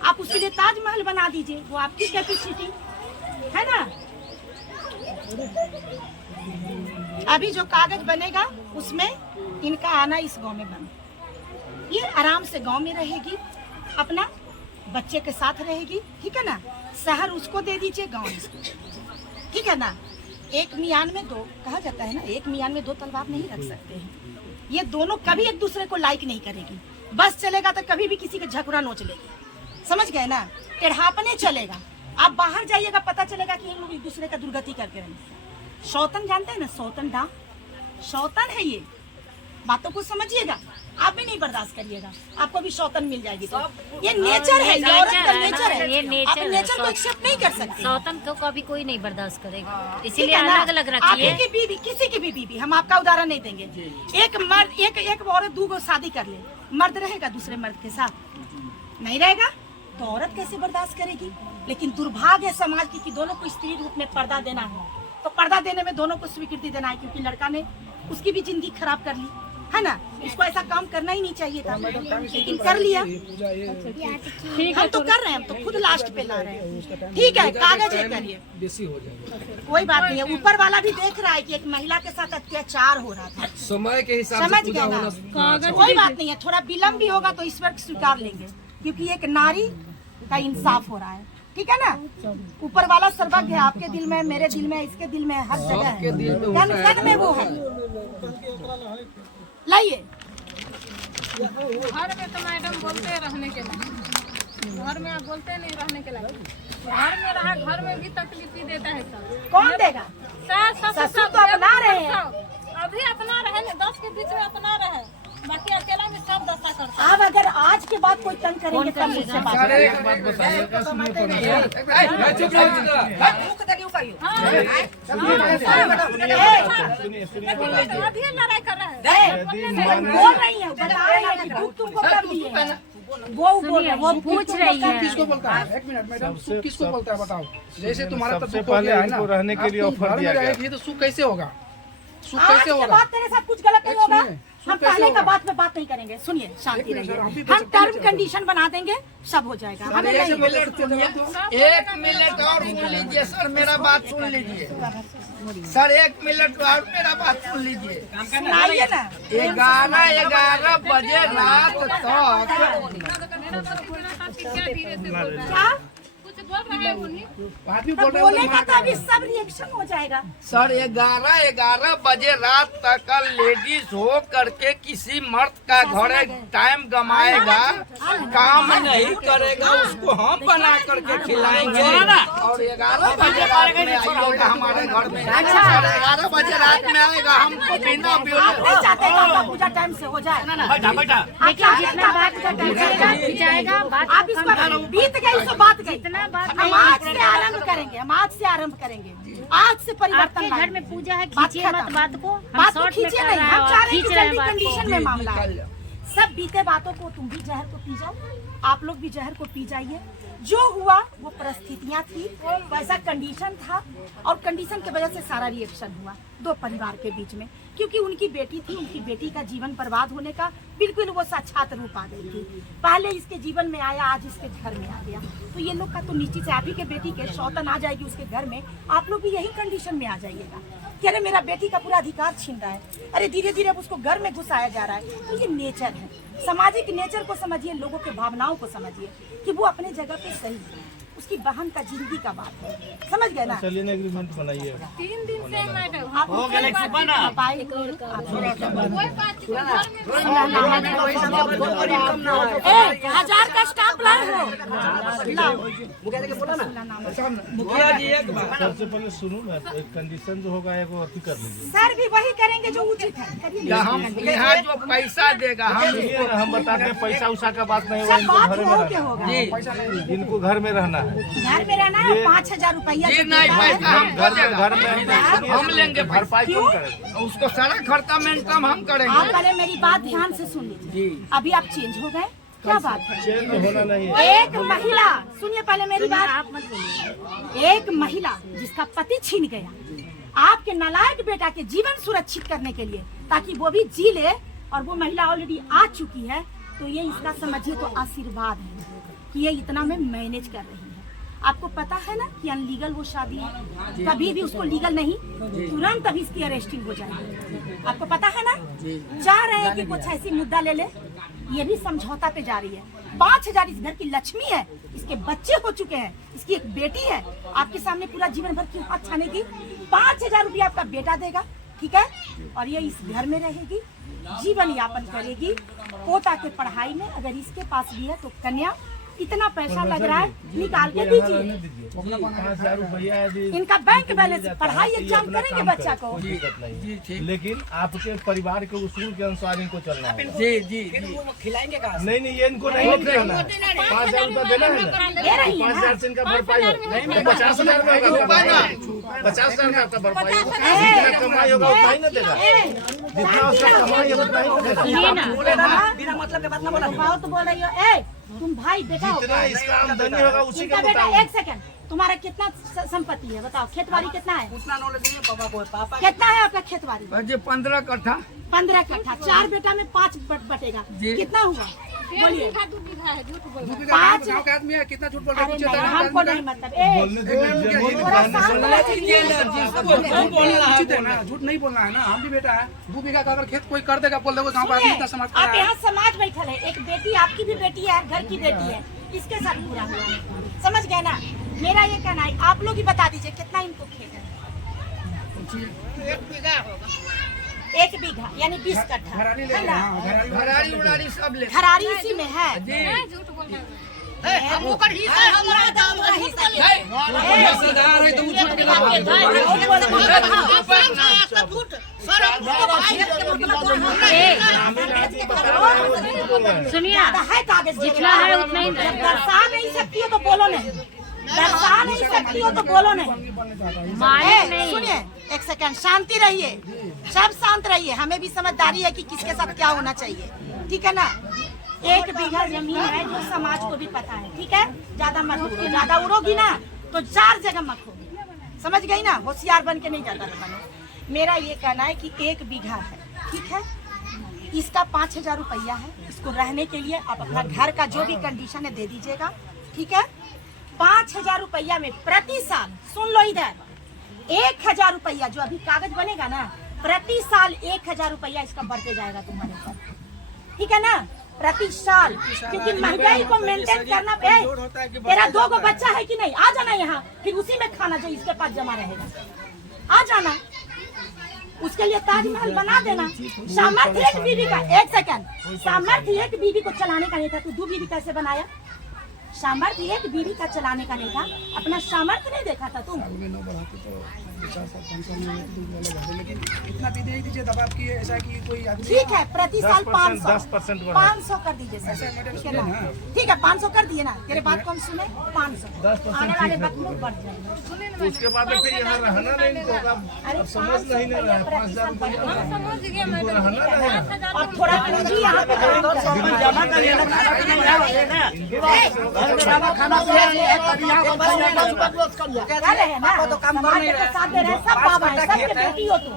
आप उसके लिए ताजमहल बना दीजिए, वो आपकी कैपेसिटी है ना। अभी जो कागज बनेगा उसमें इनका आना इस गांव में बंद, ये आराम से गांव में रहेगी, अपना बच्चे के साथ रहेगी, ठीक है ना। शहर उसको दे दीजिए, गांव इसको, ठीक है ना। एक मियान में दो, कहा जाता है ना, एक मियान में दो तलवार नहीं रख सकते हैं। ये दोनों कभी एक दूसरे को लाइक नहीं करेगी। बस चलेगा तो कभी भी किसी का झगड़ा नोच लेगी, समझ गए ना। टेढ़ापने चलेगा, आप बाहर जाइएगा पता चलेगा कि इन लोग एक दूसरे का दुर्गति करके रहेंगे। शौतन जानते हैं ना, शौतन डा शौतन है ये, बातों को समझिएगा। आप भी नहीं बर्दाश्त करिएगा, आपको भी शौतन मिल जाएगी। तो ये नेचर है, ये औरत का नेचर है, ये आप नेचर को एक्सेप्ट नहीं कर सकते। शौतन को कभी कोई नहीं बर्दाश्त करेगा, ठीक इसीलिए है ना? अलग अलग रखिए। आपकी बीवी, किसी की भी बीवी, हम आपका उदाहरण नहीं देंगे। एक मर्द, एक औरत दो को शादी कर ले, मर्द रहेगा दूसरे मर्द के साथ? नहीं रहेगा, तो औरत कैसे बर्दाश्त करेगी। लेकिन दुर्भाग्य है समाज की कि दोनों को स्त्री रूप में पर्दा देना है, तो पर्दा देने में दोनों को स्वीकृति देना है, क्योंकि लड़का ने उसकी भी जिंदगी खराब कर ली है ना। इसको ऐसा काम करना ही नहीं चाहिए था, लेकिन कर लिया। हम तो कर रहे हैं, हम तो खुद लास्ट पे ला रहे हैं, ठीक है। कागज है, करिए, कोई बात नहीं है। ऊपर वाला भी देख रहा है कि एक महिला के साथ अत्याचार हो रहा था, समय के हिसाब समझ गया ना। कोई बात नहीं है, थोड़ा विलम्ब भी होगा तो ईश्वर स्वीकार लेंगे, क्योंकि एक नारी का इंसाफ हो रहा है, ठीक है ना। ऊपर वाला सर्वज्ञ है, आपके दिल में, मेरे दिल में, इसके दिल में, हर जगह है, कण में वो है। लाइए, घर में तो मैडम बोलते हैं रहने के लिए, घर में आप बोलते नहीं रहने के लिए। घर में रहा, घर में भी तकलीफ ही देता है सब। कौन देगा? ससुर तो अपना रहे हैं, अभी अपना रहे, 10 के बीच में अपना रहे, बाकी अकेला में सब दशा करता है। आप अगर आज के बाद कोई तंग करेंगे तब मुझसे बात अभी लड़ाई कर रहे हैं, बोल रही है, बता रही है कि दुख तुमको कर दिए। वो पूछ रही है, किसको बोलता है? एक मिनट मैडम, सुख किसको बोलता है बताओ। जैसे तुम्हारा सबसे पहले इनको रहने के लिए ऑफर दिया गया, तो सुख कैसे होगा? सुख आज कैसे के होगा? बाद तेरे साथ कुछ गलत नहीं होगा। सुनिए, हम सुख कैसे पहले का होगा? बात में बात नहीं करेंगे, सुनिए, शांति रहिए। अभी हम टर्म कंडीशन बना देंगे, सब हो जाएगा। हमें नहीं, एक मिनट और सुन लीजिए सर, मेरा बात सुन लीजिए सर, 1 मिनट और मेरा बात सुन लीजिए। सुनाइए ना। 11 बजे रात तक क्या कुछ बोल रहे हैं उन्हीं। आदमी तो बोल रहे बोलेगा तो अभी सब रिएक्शन हो जाएगा। सर 11 बजे रात तक लेडीज हो करके किसी मर्द का घर टाइम गमाएगा, काम नहीं करेगा, उसको हम बना करके खिलाएंगे। और 11 बजे रात में आइएगा हमारे घर में, 11 बजे रात में आएगा, हम बिना आप नहीं चाहते कि आपका पूजा टाइम से हो जाए। लेकिन जितना बात का टाइम जाएगा, बात आप इसको बीत गई सो बात गई। जितना बात हम आज से आरंभ करेंगे, हम आज से आरंभ करेंगे, आज से परिवर्तन आपके घर लाएंगे। में पूजा है, बात खींचिए मत खत्म। बात को। हम बात को शॉर्ट में खींचे कर नहीं, रहे हैं हम चाह और रहे हैं खींच कि रहे हैं जल्दी बात कंडीशन को। में मामला है। सब बीते बातों को तुम भी जहर को पी जाओ, आप लोग भी जहर को पी जाइए। जो हुआ वो परिस्थितियां थी, वैसा कंडीशन था, और कंडीशन की वजह से सारा रिएक्शन हुआ दो परिवार के बीच में, क्योंकि उनकी बेटी थी, उनकी बेटी का जीवन बर्बाद होने का बिल्कुल वो साक्षात रूप आ गई थी। पहले इसके जीवन में आया, आज इसके घर में आ गया, तो ये लोग का तो नीचे से आप ही के बेटी के शौतन आ जाएगी उसके घर में, आप लोग भी यही कंडीशन में आ जाइएगा कि अरे मेरा बेटी का पूरा अधिकार छीन रहा है, अरे धीरे धीरे अब उसको घर में घुसाया जा रहा है। तो ये नेचर है, सामाजिक नेचर को समझिए, लोगों के भावनाओं को समझिए कि वो अपने जगह पे सही है, उसकी बहन का जिंदगी का बात है, समझ गए ना। चलिए ना एग्रीमेंट बनाइए। 3 दिन से मैडम आप कोई बात नहीं कर पाए। कोई बात घर में 1000 का स्टाफ लाए हो, मुखिया जी एक बात, सबसे पहले सुनो ना, एक कंडीशन जो होगा एक वो अति कर लीजिए। सर भी वही करेंगे जो उचित है, करिए। हम यहाँ जो पैसा देगा हम सुनिए ना, हम बताते हैं पैसा उसा का बात नहीं होगा, सब इनको बात घर में हो के रहना होगा, है, इनको घर में रहना है। घर में रहना है। 5000 रुपया जी जो नहीं, देता है, पैसा हम घर में हम लेंगे, भरपाई क्यों? कौन करेगा? उसको सारा खर्चा मेंटेन हम आप करेंगे। पहले मेरी बात ध्यान से सुन लीजिए। अभी आप चेंज हो गए, क्या बात है? चेंज होना नहीं है। एक महिला, सुनिए पहले मेरी बात, आप मत बोलिए। एक महिला जिसका पति छीन गया, आपके नालायक बेटा के जीवन सुरक्षित करने के लिए, ताकि वो भी जी ले, और वो महिला ऑलरेडी आ चुकी है, तो ये इसका समझिए तो आशीर्वाद है। कि ये इतना में मैनेज कर रही है। आपको पता है ना कि अनलीगल वो शादी है, कभी भी उसको लीगल नहीं, तुरंत अभी इसकी अरेस्टिंग हो जाएगी। आपको पता है ना, चाह रहे हैं कि कुछ ऐसी मुद्दा ले ले, ये भी समझौता पे जा रही है। 5,000 इस घर की लक्ष्मी है, इसके बच्चे हो चुके हैं, इसकी एक बेटी है, आपके सामने पूरा जीवन भर क्यों हाथ छाने की। 5,000 रुपया आपका बेटा देगा, ठीक है, और ये इस घर में रहेगी, जीवन यापन करेगी। पोता के पढ़ाई में अगर इसके पास भी है तो कन्या, इतना पैसा लग रहा है, निकाल के दीजिए। 5,000 रुपया इनका बैंक बैलेंस, पढ़ाई एग्जाम करेंगे बच्चा को। लेकिन आपके परिवार के उसूल के अनुसार इनको चलना है। जी खिलाएंगे का? नहीं ये इनको नहीं खिलाना है। 5,000 रुपया देना है ना, 5,000 से इनका भरपाई हो। 50,000 का 50,000 का आपका भरपाई होगा। जितना कमाई होगा उतना ही ना देगा, जितना उसका कमाई होगा उतना ही ना देगा। बहुत बोल रही हो, ए तुम भाई बेटा हो, जितना इसका आमदनी होगा उसी इनका का बेटा। बताओ। एक सेकंड, तुम्हारा कितना संपत्ति है बताओ, खेतबाड़ी कितना है? उतना नॉलेज नहीं है पापा को। पापा कितना है आपका खेतबाड़ी? जी 15 कट्ठा। 15 कट्ठा, 4 बेटा में 5 बटेगा, कितना हुआ? बोलिए। 2 बीघा है, झूठ बोल रहे हैं। गाँव के आदमी है, कितना झूठ बोल रहे अरे हैं? नहीं, हमको नहीं मतलब, ए बोलने दो, थोड़ा शांत रहिए। झूठ नहीं बोलना है ना, हम भी बेटा है। 2 बीघा का अगर खेत कोई कर देगा, बोल देगा गाँव का आदमी इतना समाज आप यहाँ समाज बैठल है, एक बेटी, आपकी भी बेटी है, घर की बेटी है, इसके साथ बुरा हुआ है, समझ गए ना? मेरा ये कहना है, आप लोग ही बता दीजिए कितना इनको खेत है? 1 बीघा यानी 20 कट्ठा घरानी ले है ना? घरारी उड़ारी सब ले। घरारी इसी में है। झूठ बोल रहे हैं। सुनिए, ज्यादा है कागज, जितना है उतना ही जब दर्शा नहीं सकती हो तो बोलो नहीं, दर्शा नहीं सकती हो तो बोलो नहीं। माने ए, नहीं। सुनिए, एक सेकंड, शांति रहिए, सब शांत रहिए। हमें भी समझदारी है कि किसके साथ क्या होना चाहिए, ठीक है ना? 1 बीघा जमीन है जो समाज को भी पता है, ठीक है? ज्यादा मत उड़ो, ज्यादा उड़ोगी ना तो 4 जगह मत होगी, समझ गई ना? होशियार बन के नहीं ज्यादा बनो। मेरा ये कहना है कि 1 बीघा है, ठीक है, इसका 5,000 रुपया है, इसको रहने के लिए आप अपना घर का जो भी कंडीशन है दे दीजिएगा, ठीक है? 5,000 रुपया में प्रति साल, सुन लो इधर, 1,000 रुपया जो अभी कागज बनेगा ना, प्रति साल 1,000 रुपया इसका बढ़ते जाएगा तुम्हारे ऊपर, ठीक है ना? प्रति साल, क्योंकि महंगाई को मेंटेन करना है। तेरा 2 बच्चा है कि नहीं? आ जाना यहाँ, फिर उसी में खाना जो इसके पास जमा रहेगा, आ जाना। उसके लिए ताजमहल बना देना। सामर्थ्य एक बीवी का, एक सेकंड, सामर्थ्य एक बीवी को चलाने का नहीं था, तो 2 बीवी कैसे बनाया? सामर्थ्य एक बीवी का चलाने का नहीं था, अपना सामर्थ्य नहीं देखा था तुम? लेकिन इतना भी दे दीजिए दबाव की, ऐसा कि कोई आदमी। ठीक है, प्रति साल 500 10% 500 कर दीजिए सर, ठीक है ना? ठीक है, 500 कर दिए ना, तेरे बात को हम सुने। 500 आने वाले वक्त में बढ़ जाएंगे। उसके बाद फिर यहाँ रहना नहीं इनको होगा। अब समझ नहीं रहा है, 5,000 रुपया समझ गए इनको मैडम। रहना नहीं है। 5,000 और थोड़ा पूंजी यहाँ पे जमा कर लेना, क्या रहे ना, तो काम कर नहीं रहे, साथ दे रहे, सब बाबा है, सबके बेटी हो तुम।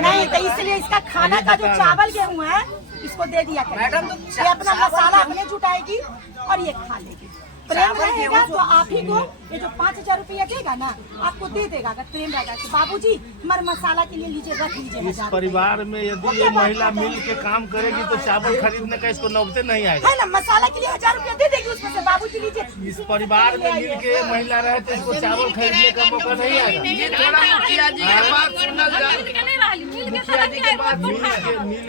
नहीं तो इसलिए इसका खाना का जो चावल गेहूँ है इसको दे दिया मैडम, ये अपना मसाला अपने जुटाएगी और ये खा लेगी। प्रेम रहेगा तो आप ही को ये जो 5,000 रुपया देगा ना, आपको दे देगा। अगर प्रेम रहेगा कि बाबूजी हमारे मसाला के लिए लीजिए, रख लीजिए। इस परिवार में यदि ये महिला मिल के काम करेगी तो चावल खरीदने का इसको नौबते नहीं आएगा। है ना, मसाला के लिए 1,000 रुपया दे देगी, उसमें से बाबूजी लीजिए। इस परिवार में मिल के महिला रहे तो इसको चावल खरीदने का मौका नहीं आएगा। ये थोड़ा मुखिया जी के बात सुनल जाए। मुखिया जी के बाद मिल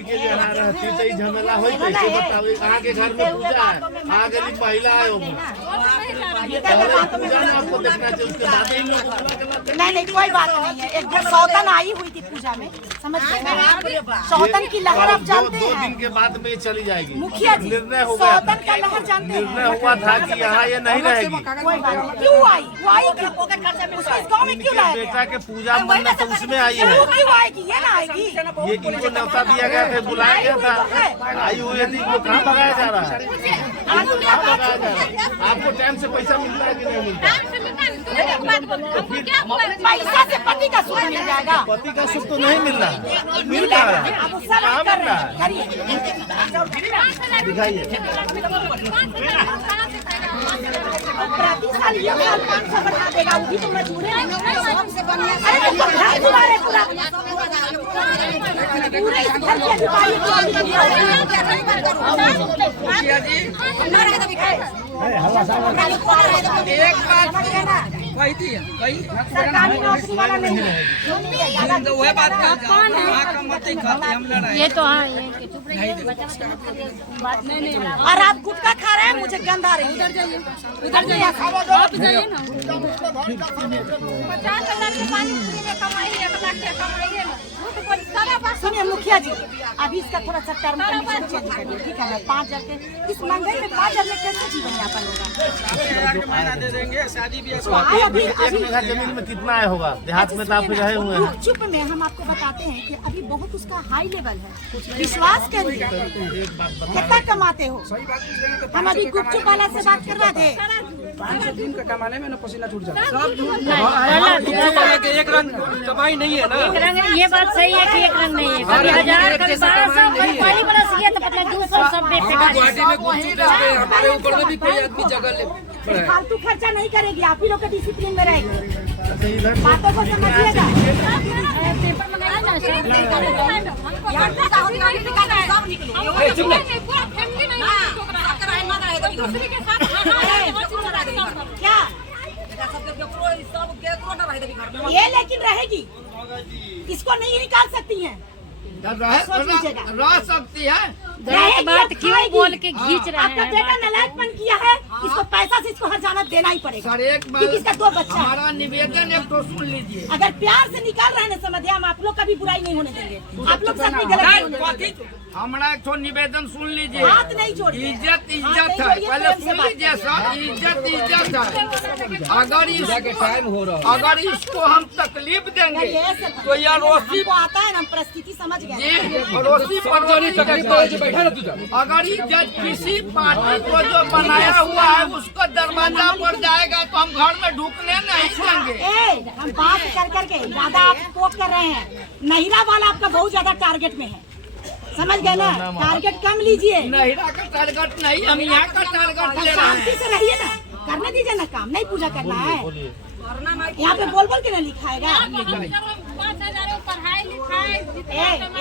के यहाँ रहती तो ये झमेला हो कैसे बताओ। अहाँ के घर में पूजा है, आ गई महिला है, पूजा में आपको देखना चाहिए, उसके बाद ही लोग। नहीं, कोई बात नहीं है। एक बार सौतन आई हुई थी पूजा में, समझ गए ना? सौतन की लहर आप जानते 2 हैं। दिन के बाद में ये चली जाएगी। मुखिया जी, निर्णय हो गया, सौतन का लहर जानते हैं। निर्णय हुआ था कि यहाँ ये नहीं रहेगी। कोई बात नहीं, क्यों आई? वो आई क्यों? उसको इस गाँव में क्यों लाया गया? बेटा के पूजा मन्नत तो उसमें आई है। वो क्यों आएगी? ये ना आएगी। ये इनको न्योता दिया गया था, बुलाया गया था, आई हुई है, इनको कहाँ भगाया जा रहा है? इनको कहाँ भगाया जा रहा है? आपको टाइम से पैसा मिलता है कि नहीं मिलता है? एक बात बोल, हमको क्या हुआ है? पैसा से पति का सुख मिल जाएगा। पति का सुख तो नहीं मिल रहा है, मिल रहा है। आप उससे बात कर रहे हैं, करिए। दिखाइए। प्रति साल ये साल 500 बढ़ा देगा, वो भी तो मजबूर है। अरे तो घर तुम्हारे पूरा पूरे इस घर के अधिकारी मुखिया जी एक बात वही थी वही सरकारी नौकरी वाला नहीं है। तो वह बात वहाँ का मत ही खाते हम लड़ाई ये तो हाँ और आप गुटखा खा रहे हैं, मुझे गंध आ रही है। उधर जाइए, आप जाइए ना। 50,000 के पानी पूरी में कमाई, 1 लाख के कमाइए ना। वो तो कोई सारा बात सुनिए मुखिया जी, अभी इसका थोड़ा सा टर्म कंडीशन चेंज करिए, ठीक है ना? 5,000 के इस महंगाई में 5,000 में कैसे जीवन यापन होगा? महीना दे देंगे शादी भी तो आए अभी एक बीघा जमीन में कितना आया होगा? देहात में तो आप रहे हुए हैं। गुप चुप में हम आपको बताते हैं कि अभी बहुत उसका हाई लेवल है, विश्वास करिए। कितना कमाते हो? सही बात पूछ रहे हैं तो हम अभी गुपचुप वाला से बात कर रहे थे। 500 दिन का कमाने में ना पसीना छूट जाता है। एक रंग कमाई नहीं है ना। एक रंग, ये बात सही है कि एक रंग नहीं है। कभी 1000, कभी 1200, कभी पानी बरस गया तो पता 200 सब बेच गुवाहाटी में गुपचुप हमारे ऊपर में भी कोई आदमी जगह ले फालतू खर्चा नहीं करेगी, आप ही लोग के डिसिप्लिन में रहेंगे। अच्छा, इधर बातों को समझिएगा। पेपर मंगाइए ना, सब हमको यार पूरा फैमिली नहीं दूसरे के साथ क्या ये लेकिन रहेगी, इसको नहीं निकाल सकती हैं। सोच लीजिएगा। रह सकती है। गलत बात क्यों बोल के खींच रहे आपका हैं? बेटा नालायकपन किया है, इसको पैसा से इसको हर्जाना देना ही पड़ेगा। सर एक बार क्योंकि इसका 2 बच्चा है। हमारा निवेदन एक तो सुन लीजिए। अगर प्यार से निकाल रहे हैं ना समझिए, हम आप लोग का भी बुराई नहीं होने देंगे, आप लोग से अपनी गलती नहीं होने देंगे। हमारा एक तो निवेदन सुन लीजिए। हाथ नहीं जोड़िए। इज्जत हाथ इज्जत नहीं है, जोड़िए, पहले प्रेम से सुन बात लीजिए सर। इज्जत इज्जत है। अगर इसको हम तकलीफ देंगे ये ऐसे तो यह रोसी हमको आता है ना, हम परिस्थिति समझ गए। जी रोसी परोसी अगर इज्जत किसी पार्टी को जो बनाया हुआ है उसको दरवाजा पर जाएगा तो हम घर में ढुकने नहीं देंगे। हम बात कर करके ज्यादा आप पोक कर रहे हैं। नहिरा वाला आपका बहुत ज्यादा टारगेट में है, समझ गए ना? टारगेट कम लीजिए, नहिरा का टारगेट नहीं, हम यहाँ का टारगेट ले रहे शांति हैं। से रहिए ना, करने दीजिए ना काम, नहीं पूजा करना है। यहाँ पे बोल बोल के ना लिखाएगा। 5,000 पढ़ाई लिखाई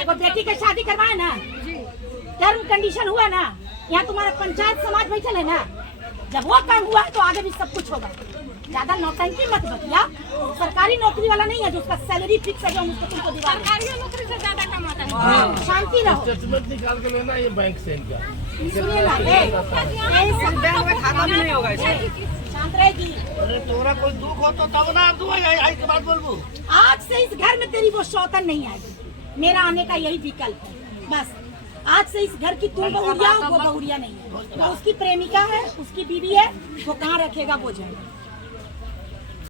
एगो बेटी का शादी करवाए ना, टर्म कंडीशन हुआ ना, यहाँ तुम्हारा पंचायत समाज बैठल है ना, जब वो काम हुआ है तो आगे भी सब कुछ होगा। ज्यादा नौटंकी मत बतिया। सरकारी नौकरी वाला नहीं है जो उसका सैलरी फिक्स है, जो हम उसको तुमको दिवा रहे सरकारी नौकरी से ज्यादा कमाता है। हैं। शांति रहो, स्टेटमेंट निकाल के लेना ये बैंक से इनका। सुनिए ना। बैंक में खाता भी नहीं होगा, शांत रहेगी। अरे तोरा कोई दुख हो तो तब ना तू आई के बात बोलबू। आज से इस घर में तेरी वो शौतन नहीं आएगी, मेरा आने का यही विकल्प है बस। आज से इस घर की तुम बहुरिया हो, वो बहुरिया नहीं है। वो उसकी प्रेमिका है, उसकी बीवी है, वो कहाँ रखेगा वो जाएगा।